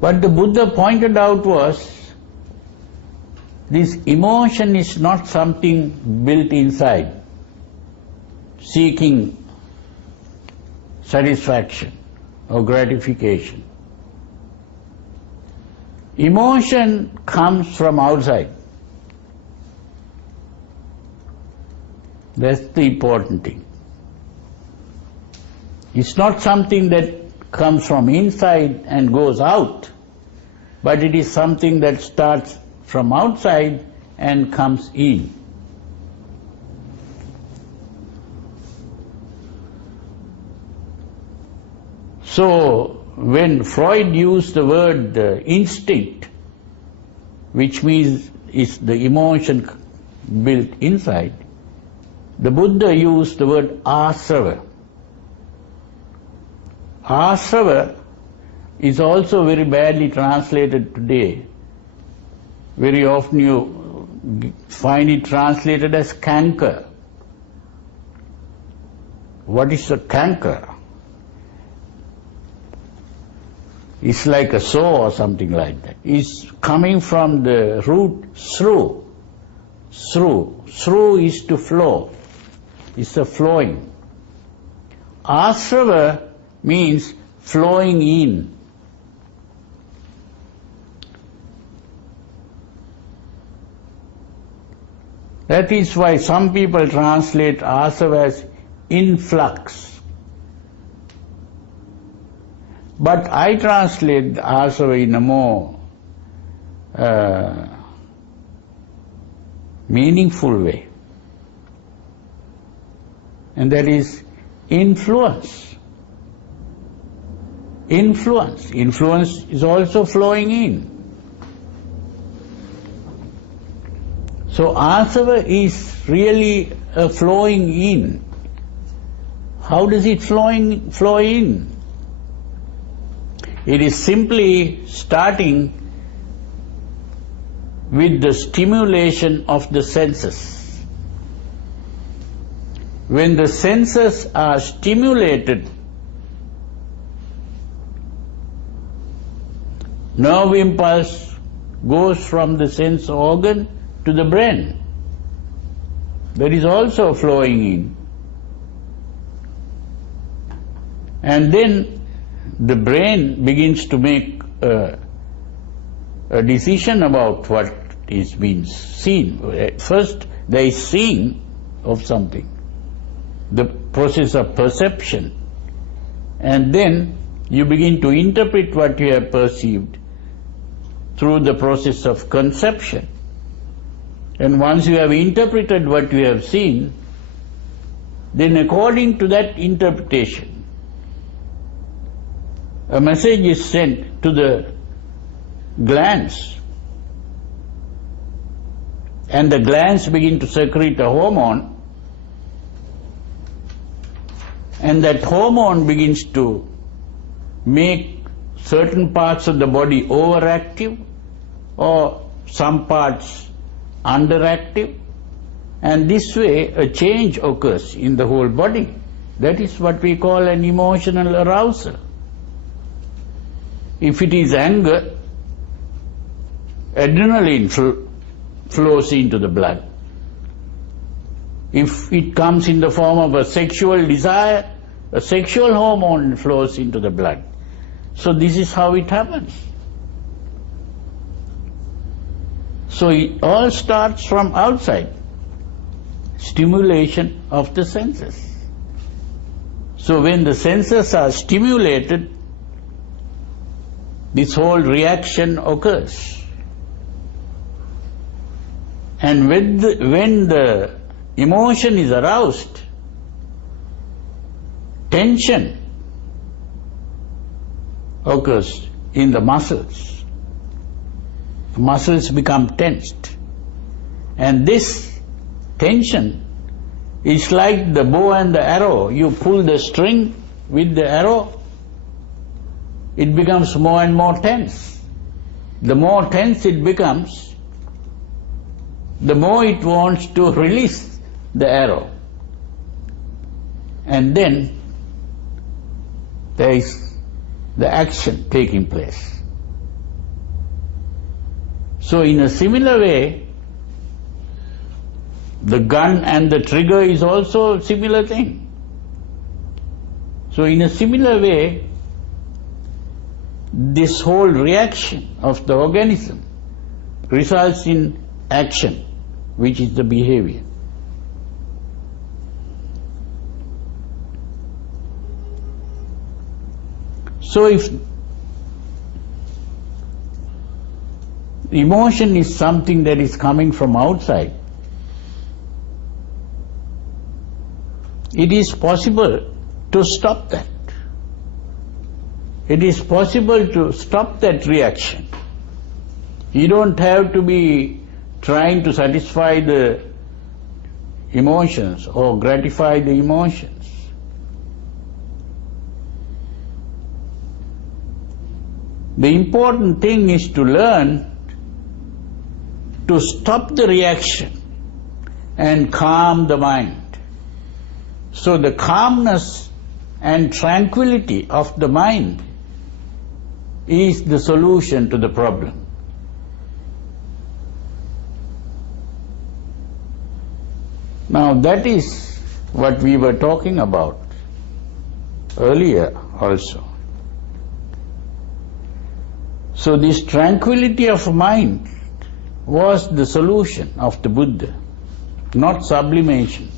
What the Buddha pointed out was, this emotion is not something built inside, seeking satisfaction or gratification. Emotion comes from outside. That's the important thing. It's not something that comes from inside and goes out, but it is something that starts from outside and comes in. So, when Freud used the word instinct, which means is the emotion built inside, the Buddha used the word Āsava. Āsava is also very badly translated today. Very often you find it translated as canker. What is a canker? It's like a sore or something like that. It's coming from the root Srue. Srue is to flow. It's a flowing. Āsrava means flowing in. That is why some people translate Āsava as influx. But I translate Āsava in a more meaningful way. And that is influence. Influence. Influence is also flowing in. So Āsava is really a flowing in. How does it flow in? It is simply starting with the stimulation of the senses. When the senses are stimulated, nerve impulse goes from the sense organ to the brain. That is also flowing in. And then the brain begins to make a decision about what is being seen. First there is seeing of something, the process of perception, and then you begin to interpret what you have perceived through the process of conception. And once you have interpreted what you have seen, then according to that interpretation, a message is sent to the glands, and the glands begin to secrete a hormone, and that hormone begins to make certain parts of the body overactive or some parts underactive, and this way a change occurs in the whole body. That is what we call an emotional arousal. If it is anger, adrenaline flows into the blood. If it comes in the form of a sexual desire, a sexual hormone flows into the blood. So this is how it happens. So it all starts from outside, stimulation of the senses. So when the senses are stimulated, this whole reaction occurs. And when the emotion is aroused, tension occurs in the muscles. The muscles become tensed. And this tension is like the bow and the arrow. You pull the string with the arrow, it becomes more and more tense. The more tense it becomes, the more it wants to release the arrow. And then there is the action taking place. So in a similar way, the gun and the trigger is also a similar thing. So in a similar way, this whole reaction of the organism results in action, which is the behavior. So if emotion is something that is coming from outside, it is possible to stop that. It is possible to stop that reaction. You don't have to be trying to satisfy the emotions or gratify the emotions. The important thing is to learn to stop the reaction and calm the mind. So the calmness and tranquility of the mind is the solution to the problem. Now that is what we were talking about earlier also. So this tranquility of mind was the solution of the Buddha, not sublimation.